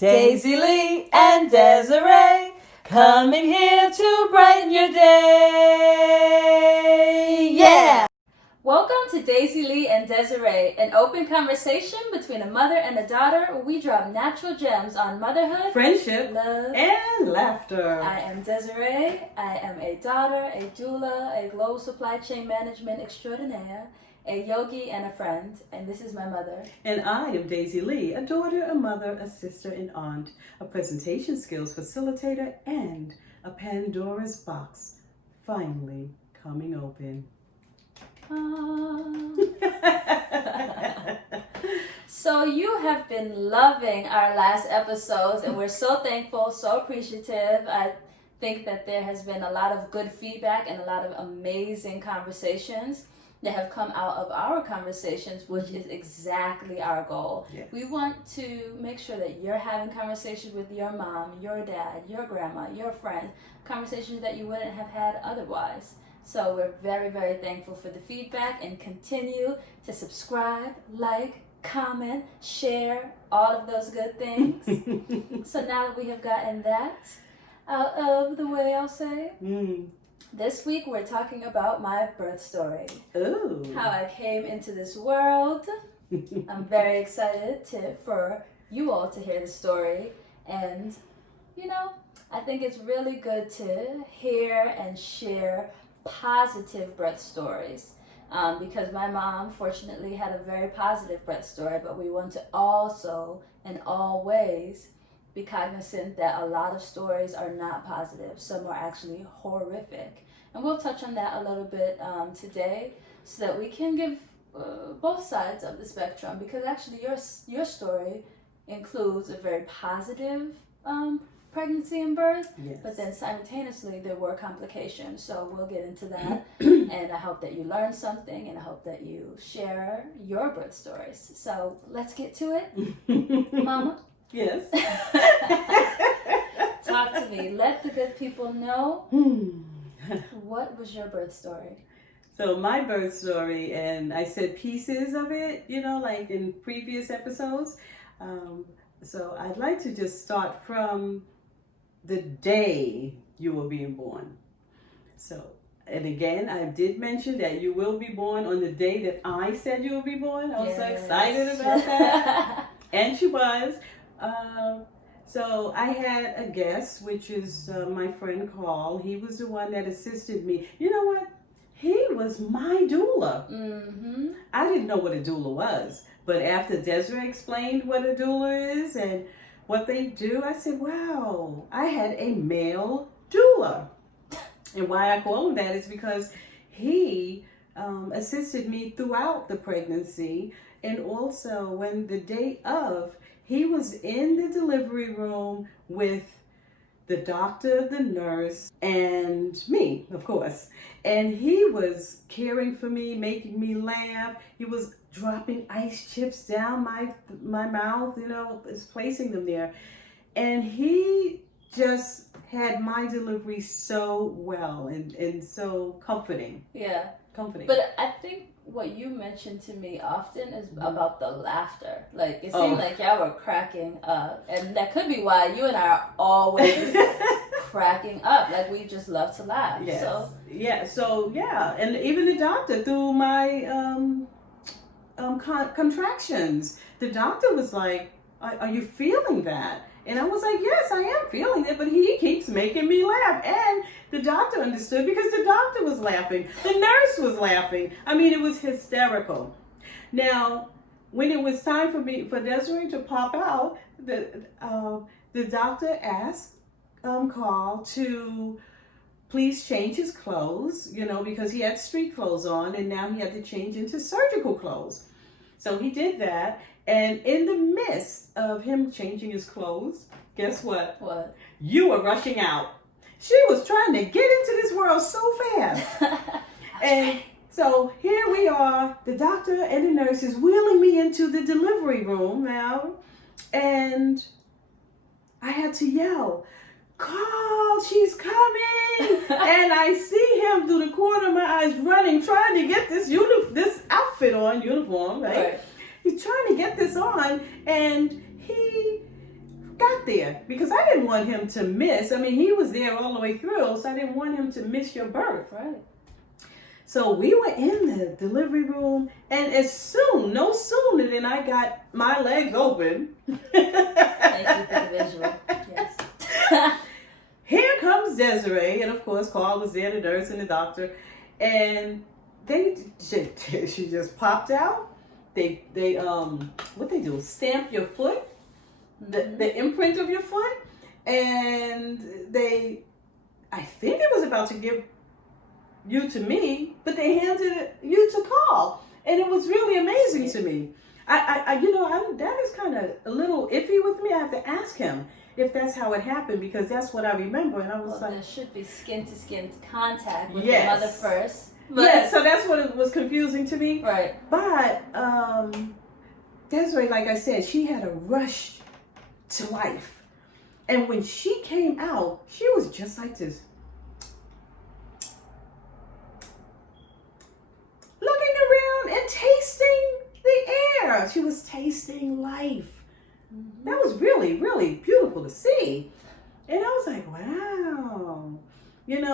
Désirée and Désirée, coming here to brighten your day. Yeah! Welcome to Désirée and Désirée, an open conversation between a mother and a daughter where we drop natural gems on motherhood, friendship, love, and laughter. I am Désirée. I am a daughter, a doula, a global supply chain management extraordinaire, a yogi, and a friend. And this is my mother. And I am Daisy Lee, a daughter, a mother, a sister, and aunt, a presentation skills facilitator, and a Pandora's box finally coming open. So you have been loving our last episodes, and we're so thankful, so appreciative. I think that there has been a lot of good feedback and a lot of amazing conversations that have come out of our conversations, which is exactly our goal. Yes. We want to make sure that you're having conversations with your mom, your dad, your grandma, your friends, conversations that you wouldn't have had otherwise. So we're very, very thankful for the feedback, and continue to subscribe, like, comment, share, all of those good things. So now that we have gotten that out of the way, I'll say, this week we're talking about my birth story. Ooh. How I came into this world. I'm very excited for you all to hear the story. And, I think it's really good to hear and share positive birth stories. Because my mom, fortunately, had a very positive birth story, but we want to also, in all ways, be cognizant that a lot of stories are not positive. Some are actually horrific. And we'll touch on that a little bit today so that we can give both sides of the spectrum, because actually your story includes a very positive pregnancy and birth, yes. But then simultaneously there were complications. So we'll get into that. And I hope that you learn something, and I hope that you share your birth stories. So let's get to it. Mama? Yes. Talk to me. Let the good people know. What was your birth story? So my birth story, and I said pieces of it, like in previous episodes. So I'd like to just start from the day you were being born. So, and again, I did mention that you will be born on the day that I said you will be born. I was so excited about that. And she was. So I had a guest, which is my friend Carl. He was the one that assisted me. You know what? He was my doula. Mm-hmm. I didn't know what a doula was. But after Désirée explained what a doula is and what they do, I said, wow, I had a male doula. And why I call him that is because he assisted me throughout the pregnancy. And also when the day of, he was in the delivery room with the doctor, the nurse, and me, of course. And he was caring for me, making me laugh. He was dropping ice chips down my mouth, just placing them there. And he just had my delivery so well and so comforting. Yeah. Comforting. But I think what you mentioned to me often is about the laughter. Like, it seemed like y'all were cracking up. And that could be why you and I are always cracking up. Like, we just love to laugh. Yes. So And even the doctor, through my contractions, the doctor was like, are you feeling that? And I was like, yes, I am feeling it, but he keeps making me laugh. And the doctor understood because the doctor was laughing. The nurse was laughing. I mean, it was hysterical. Now, when it was time for Désirée to pop out, the doctor asked Carl to please change his clothes, because he had street clothes on, and now he had to change into surgical clothes. So he did that. And in the midst of him changing his clothes, guess what? What? You were rushing out. She was trying to get into this world so fast. And so here we are, the doctor and the nurse is wheeling me into the delivery room now. And I had to yell, Carl, she's coming. And I see him through the corner of my eyes running, trying to get this outfit on, uniform, right? He's trying to get this on, and he got got there because I didn't want him to miss. I mean, he was there all the way through, so I didn't want him to miss your birth. Right. So we were in the delivery room, and no sooner than I got my legs open. Thank you for the visual. Yes. Here comes Désirée, and of course Carl was there, the nurse and the doctor, and she just popped out. They what they do? Stamp your foot, the imprint of your foot, and I think it was about to give you to me, but they handed you to Carl, and it was really amazing to me. That is kind of a little iffy with me. I have to ask him if that's how it happened because that's what I remember, and I was like, there should be skin to skin contact with yes. your mother first. But, yeah, so that's what it was confusing to me. Right. But Désirée, like I said, she had a rush to life, and when she came out, she was just like this. Tasting the air. She was tasting life. Mm-hmm. That was really, really beautiful to see. And I was like, wow.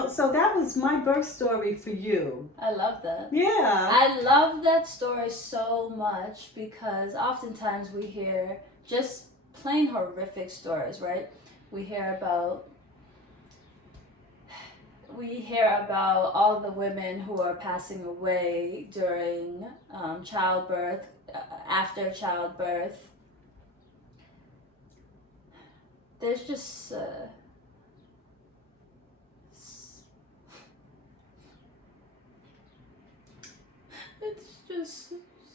So that was my birth story for you. I love that. Yeah. I love that story so much because oftentimes we hear just plain horrific stories, right? We hear about all the women who are passing away during childbirth, after childbirth. There's just it's just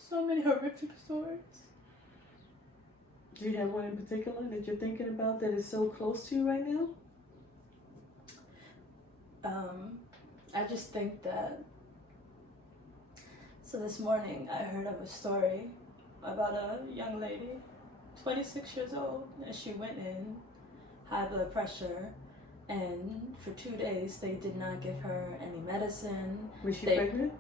so many horrific stories. Do you have one in particular that you're thinking about that is so close to you right now? I just think that, so this morning I heard of a story about a young lady, 26 years old, and she went in, high blood pressure, and for 2 days they did not give her any medicine. Was she pregnant?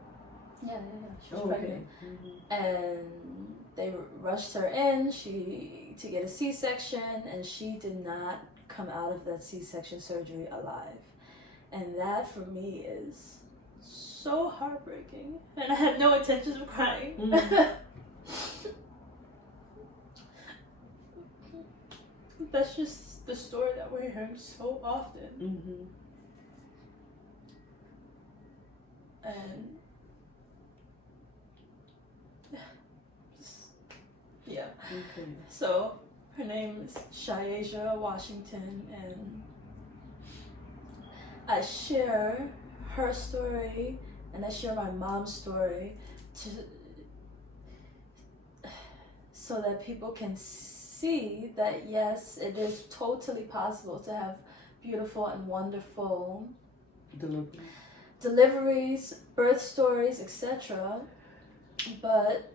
Yeah, she was pregnant. Okay. Mm-hmm. And they rushed her in to get a C-section, and she did not come out of that C-section surgery alive. And that for me is so heartbreaking. And I had no intentions of crying. Mm-hmm. That's just the story that we're hearing so often. Mm-hmm. And yeah. Okay. So her name is Shayasia Washington, and I share her story and I share my mom's story so that people can see that yes, it is totally possible to have beautiful and wonderful deliveries, birth stories, etc. But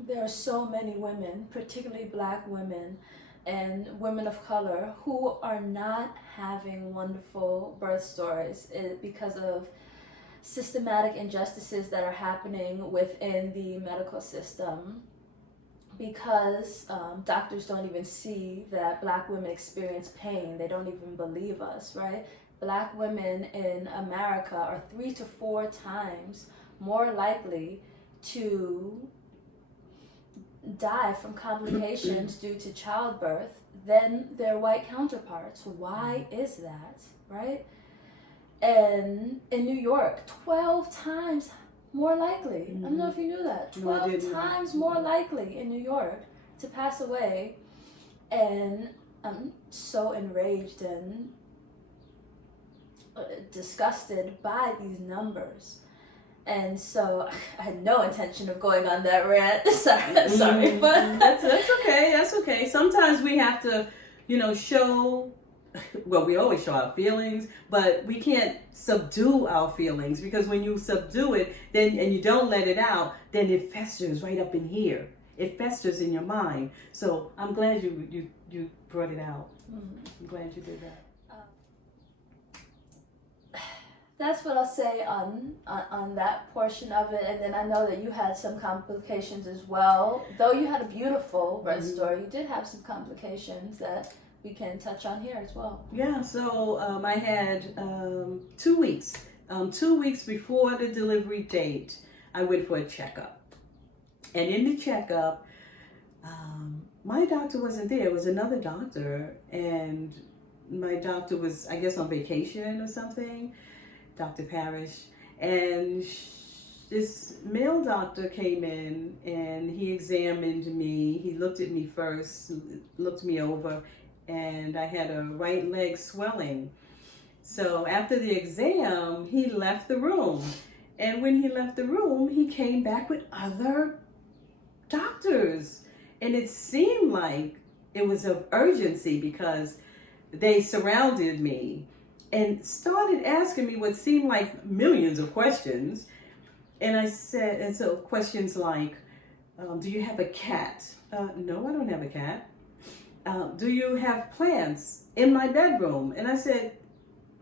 there are so many women, particularly Black women and women of color, who are not having wonderful birth stories because of systematic injustices that are happening within the medical system, because doctors don't even see that Black women experience pain. They don't even believe us, right? Black women in America are 3 to 4 times more likely to die from complications due to childbirth than their white counterparts. Why is that, right? And in New York, 12 times more likely. Mm-hmm. I don't know if you knew that. 12 times more likely in New York to pass away. And I'm so enraged and disgusted by these numbers. And so I had no intention of going on that rant. Sorry, but that's okay. That's okay. Sometimes we have to, show. Well, we always show our feelings, but we can't subdue our feelings, because when you subdue it, then and you don't let it out, then it festers right up in here. It festers in your mind. So I'm glad you brought it out. I'm glad you did that. That's what I'll say on that portion of it. And then I know that you had some complications as well. Though you had a beautiful birth story, you did have some complications that we can touch on here as well. Yeah, so I had 2 weeks. 2 weeks before the delivery date, I went for a checkup. And in the checkup, my doctor wasn't there. It was another doctor. And my doctor was, I guess, on vacation or something, Dr. Parrish. And this male doctor came in and he examined me. He looked at me first, looked me over, and I had a right leg swelling. So after the exam, he left the room. And when he left the room, he came back with other doctors. And it seemed like it was of urgency because they surrounded me and started asking me what seemed like millions of questions. And I said, and so questions like, do you have a cat? No, I don't have a cat. Do you have plants in my bedroom? And I said,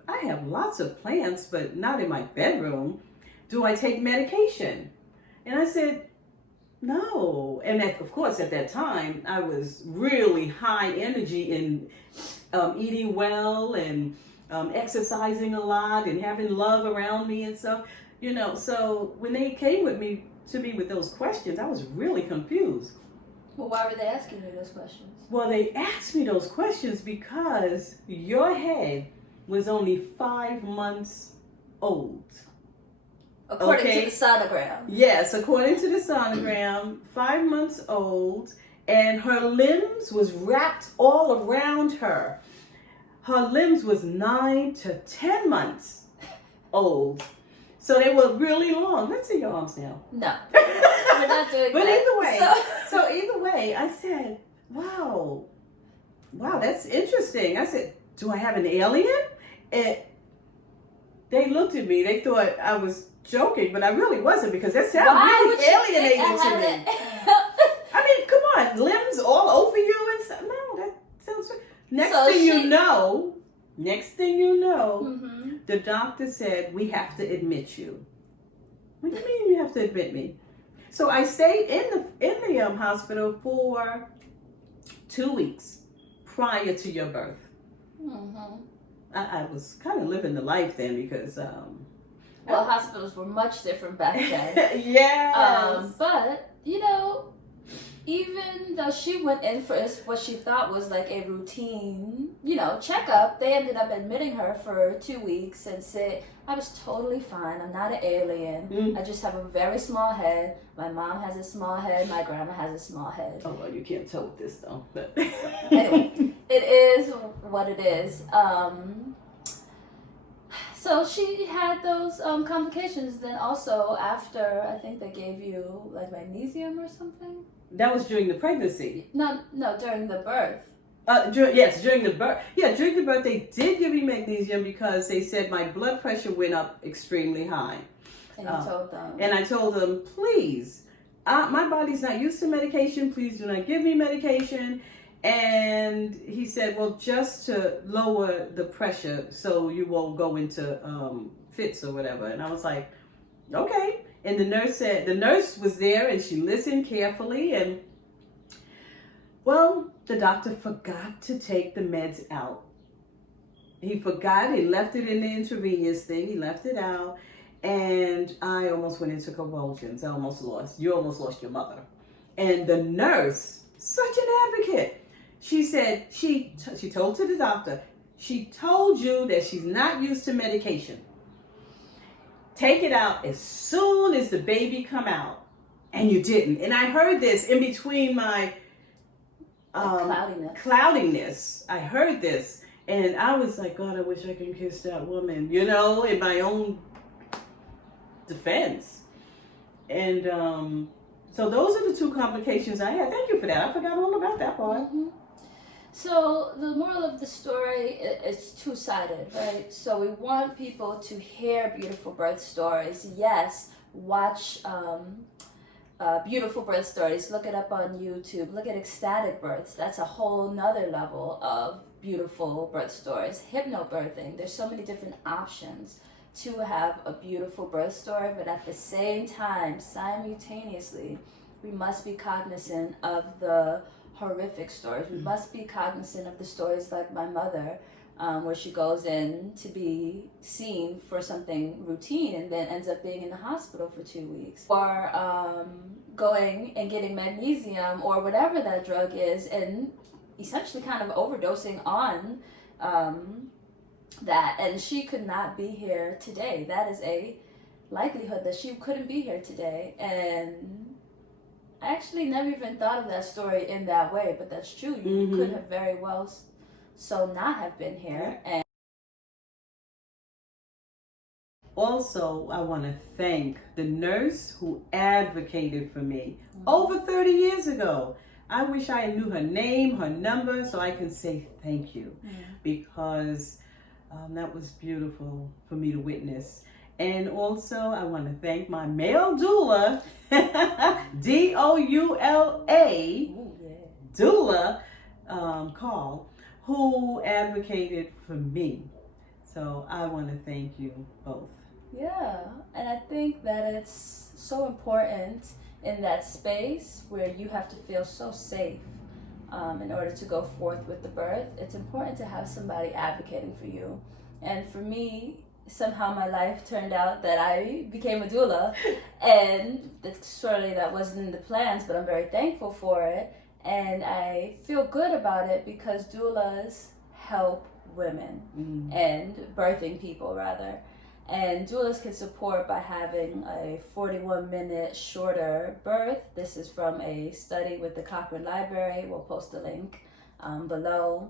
I have lots of plants, but not in my bedroom. Do I take medication? And I said, no. And of course, at that time, I was really high energy in eating well and exercising a lot and having love around me and stuff. You know, so when they came to me with those questions, I was really confused. Well, why were they asking you those questions? Well, they asked me those questions because your head was only 5 months old. According Okay. to the sonogram. Yes, according to the sonogram, 5 months old, and her limbs was wrapped all around her. Her limbs was 9 to 10 months old. So they were really long. Let's see your arms now. No, we're not doing But that. either way, So either way, I said, wow, that's interesting. I said, do I have an alien? And they looked at me. They thought I was joking, but I really wasn't because that sounded really alienating to me. I mean, come on, limbs all over you and stuff. No, that sounds. Next thing you know, Mm-hmm. the doctor said, we have to admit you. What do you mean you have to admit me? So I stayed in the hospital for 2 weeks prior to your birth. Mm-hmm. I was kind of living the life then because Well, hospitals were much different back then. yes. But, you know, even though she went in for what she thought was like a routine, you know, checkup, they ended up admitting her for 2 weeks and said, I was totally fine. I'm not an alien. I just have a very small head. My mom has a small head. My grandma has a small head. Oh, well, you can't tell with this though. But Anyway, it is what it is. So she had those complications. Then also after, I think they gave you like magnesium or something. That was during the pregnancy. No, during the birth. During the birth. Yeah, during the birth they did give me magnesium because they said my blood pressure went up extremely high. And you told them. And I told them, please, my body's not used to medication. Please do not give me medication. And he said, well, just to lower the pressure so you won't go into fits or whatever. And I was like, okay. And the nurse was there and she listened carefully. And, well, the doctor forgot to take the meds out. He forgot. He left it in the intravenous thing. He left it out. And I almost went into convulsions. You almost lost your mother. And the nurse, such an advocate, she said, she told to the doctor, she told you that she's not used to medication. Take it out as soon as the baby come out. And you didn't. And I heard this in between my cloudiness. I heard this. And I was like, God, I wish I could kiss that woman, you know, in my own defense. And so those are the 2 complications I had. Thank you for that. I forgot all about that part. Mm-hmm. So the moral of the story is 2-sided, right? So we want people to hear beautiful birth stories. Yes, watch beautiful birth stories. Look it up on YouTube. Look at ecstatic births. That's a whole nother level of beautiful birth stories. Hypnobirthing. There's so many different options to have a beautiful birth story, but at the same time, simultaneously, we must be cognizant of the horrific stories. We must be cognizant of the stories like my mother, where she goes in to be seen for something routine and then ends up being in the hospital for 2 weeks. Or going and getting magnesium or whatever that drug is and essentially kind of overdosing on that. And she could not be here today. That is a likelihood that she couldn't be here today. And I actually never even thought of that story in that way, but that's true. You could have very well so not have been here. And also, I want to thank the nurse who advocated for me over 30 years ago. I wish I knew her name, her number, so I can say thank you, because that was beautiful for me to witness. And also, I want to thank my male doula, D-O-U-L-A, doula, Carl, who advocated for me. So I want to thank you both. yeah, and I think that it's so important in that space where you have to feel so safe in order to go forth with the birth. It's important to have somebody advocating for you. And for me, somehow my life turned out that I became a doula, and surely that wasn't in the plans, but I'm very thankful for it. And I feel good about it because doulas help women and birthing people rather. And doulas can support by having a 41-minute shorter birth. This is from a study with the Cochrane Library. We'll post the link below.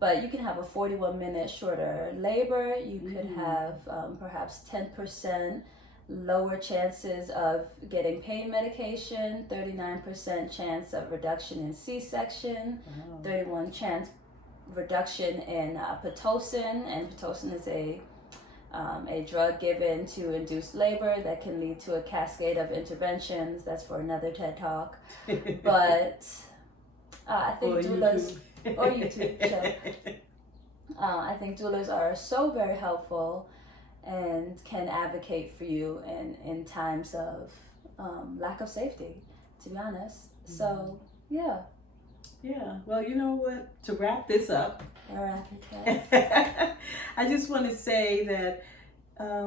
But you can have a 41-minute shorter labor. You could have perhaps 10% lower chances of getting pain medication, 39% chance of reduction in C-section, 31% reduction in Pitocin, and Pitocin is a drug given to induce labor that can lead to a cascade of interventions. That's for another TED Talk. But I think doulas, or YouTube show. I think doulas are so very helpful and can advocate for you in times of lack of safety, to be honest. So, yeah. Yeah, well, you know what? To wrap this up, I just want to say that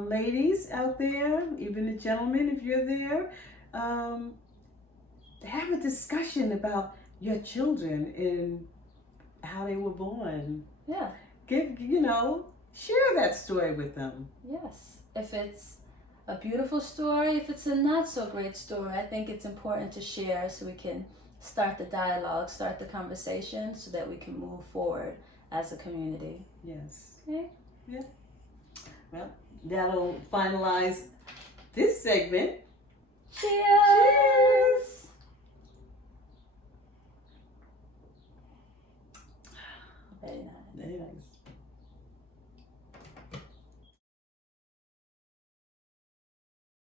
ladies out there, even the gentlemen, if you're there, have a discussion about your children and how they were born. Yeah. Share that story with them. Yes. If it's a beautiful story, if it's a not so great story, I think it's important to share so we can start the dialogue, start the conversation so that we can move forward as a community. Yes. Okay? Yeah. Well, that'll finalize this segment. Cheers!